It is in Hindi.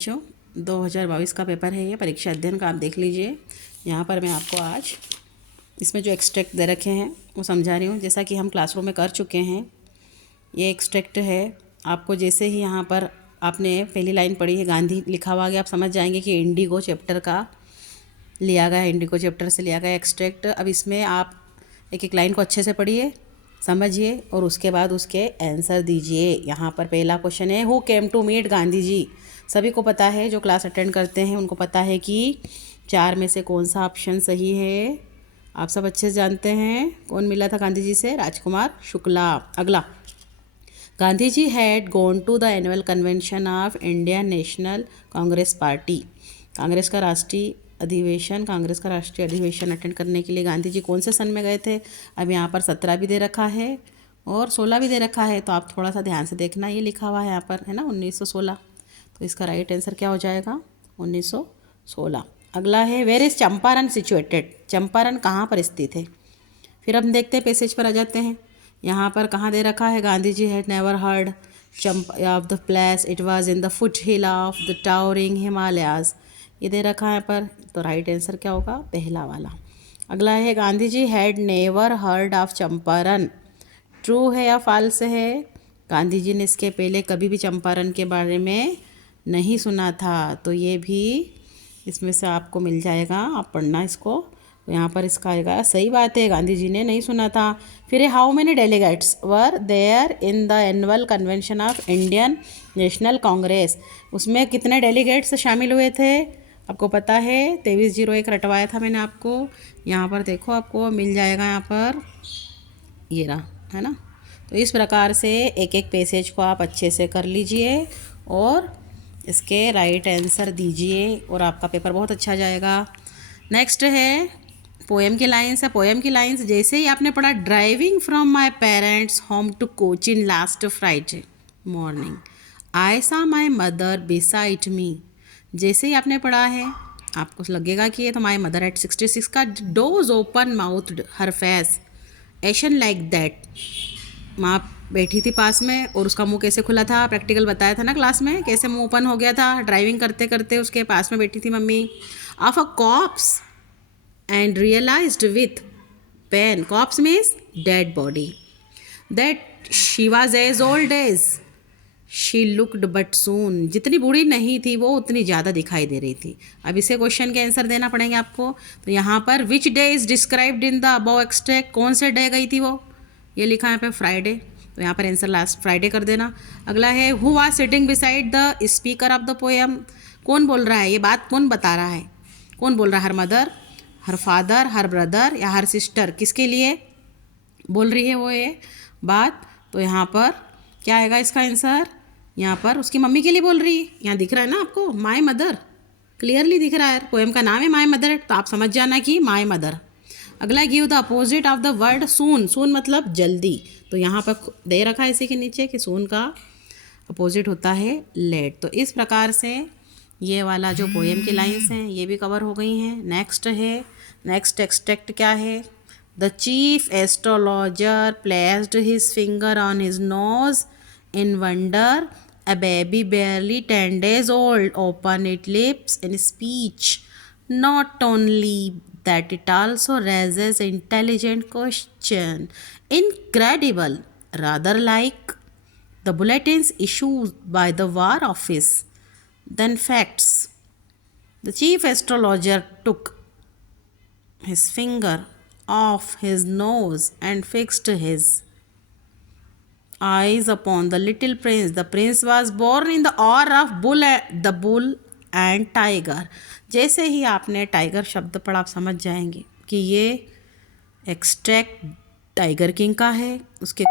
बच्चों 2022 का पेपर है, ये परीक्षा अध्ययन का आप देख लीजिए। यहाँ पर मैं आपको आज इसमें जो एक्सट्रैक्ट दे रखे हैं वो समझा रही हूँ। जैसा कि हम क्लासरूम में कर चुके हैं, ये एक्सट्रैक्ट है। आपको जैसे ही यहाँ पर आपने पहली लाइन पढ़ी है, गांधी लिखा हुआ आगे, आप समझ जाएंगे कि इंडिगो चैप्टर का लिया गया है, इंडिगो चैप्टर से लिया गया एक्सट्रैक्ट। अब इसमें आप एक एक लाइन को अच्छे से पढ़िए, समझिए और उसके बाद उसके आंसर दीजिए। यहाँ पर पहला क्वेश्चन है, who came to meet Gandhi ji. सभी को पता है, जो क्लास अटेंड करते हैं उनको पता है कि 4 में से कौन सा ऑप्शन सही है। आप सब अच्छे से जानते हैं कौन मिला था गांधी जी से, राजकुमार शुक्ला। अगला, Gandhi ji had gone to the annual convention of Indian National Congress party. Congress का राष्ट्रीय अधिवेशन अटेंड करने के लिए गांधी जी कौन से सन में गए थे। अब यहाँ पर 17 भी दे रखा है और 16 भी दे रखा है, तो आप थोड़ा सा ध्यान से देखना। ये लिखा हुआ है यहाँ पर, है ना, 1916। तो इसका राइट आंसर क्या हो जाएगा, 1916। अगला है, where is Champaran situated. Champaran कहाँ पर स्थित है। फिर हम देखते हैं, पैसेज पर आ जाते हैं। यहाँ पर कहाँ दे रखा है, Gandhi ji had never heard of the place, it was in the foot hill of the towering Himalayas. ये दे रखा है पर, तो राइट आंसर क्या होगा, पहला वाला। अगला है, Gandhi ji had never heard of Champaran. True है या फॉल्स है। गांधी जी ने इसके पहले कभी भी चंपारण के बारे में नहीं सुना था, तो ये भी इसमें से आपको मिल जाएगा, आप पढ़ना इसको। तो यहाँ पर इसका आएगा, सही बात है, गांधी जी ने नहीं सुना था। फिर how many delegates were there in the annual convention of Indian National Congress. उसमें कितने डेलीगेट्स शामिल हुए थे, आपको पता है 2301 रटवाया था मैंने आपको। यहाँ पर देखो, आपको मिल जाएगा यहाँ पर, ये रहा, है ना। तो इस प्रकार से एक एक पैसेज को आप अच्छे से कर लीजिए और इसके राइट आंसर दीजिए और आपका पेपर बहुत अच्छा जाएगा। नेक्स्ट है, पोएम की लाइन्स है। पोएम की लाइन्स जैसे ही आपने पढ़ा, driving from my parents home to Cochin last Friday morning, I saw my mother beside me. जैसे ही आपने पढ़ा है, आपको लगेगा कि ये तो माई मदर एट 66 का dose open mouth her face ation like that. माँ बैठी थी पास में और उसका मुंह कैसे खुला था, प्रैक्टिकल बताया था ना क्लास में, कैसे मुंह ओपन हो गया था ड्राइविंग करते करते। उसके पास में बैठी थी mummy. Of a corpse and realized with pain, corpse means dead body, that she was as old as she looked but soon. जितनी बूढ़ी नहीं थी वो, उतनी ज़्यादा दिखाई दे रही थी। अब इसे क्वेश्चन के आंसर देना पड़ेंगे आपको। तो यहाँ पर which day is described in the above extract, कौन से डे गई थी वो, ये लिखा है यहाँ पे फ्राइडे, तो यहाँ पर आंसर लास्ट फ्राइडे कर देना। अगला है, who was sitting beside the speaker of the poem. कौन बोल रहा है, ये बात कौन बता रहा है, कौन बोल रहा है, her mother, her father, her brother या हर सिस्टर, किसके लिए बोल रही है वो ये बात। तो यहाँ पर क्या आएगा इसका आंसर, यहाँ पर उसकी मम्मी के लिए बोल रही है। यहाँ दिख रहा है ना आपको, माय मदर, क्लियरली दिख रहा है, पोएम का नाम है माय मदर, तो आप समझ जाना कि माय मदर। अगला, give the opposite of the word soon. Soon मतलब जल्दी, तो यहाँ पर दे रखा है इसी के नीचे कि सून का अपोजिट होता है लेट। तो इस प्रकार से ये वाला जो पोएम की लाइन्स हैं ये भी कवर हो गई हैं। नेक्स्ट है, नेक्स्ट एक्सट्रैक्ट क्या है, the chief astrologer placed his finger on his nose in wonder, a baby barely 10 days old open its lips in speech. Not only that, it also raises intelligent question. Incredible, rather like the bulletins issued by the War Office than facts. The chief astrologer took his finger off his nose and fixed his eyes upon the little prince. The prince was born in the hour of the bull and tiger. जैसे ही आपने टाइगर शब्द पढ़ा, आप समझ जाएंगे कि ये एक्सट्रैक्ट टाइगर किंग का है। उसके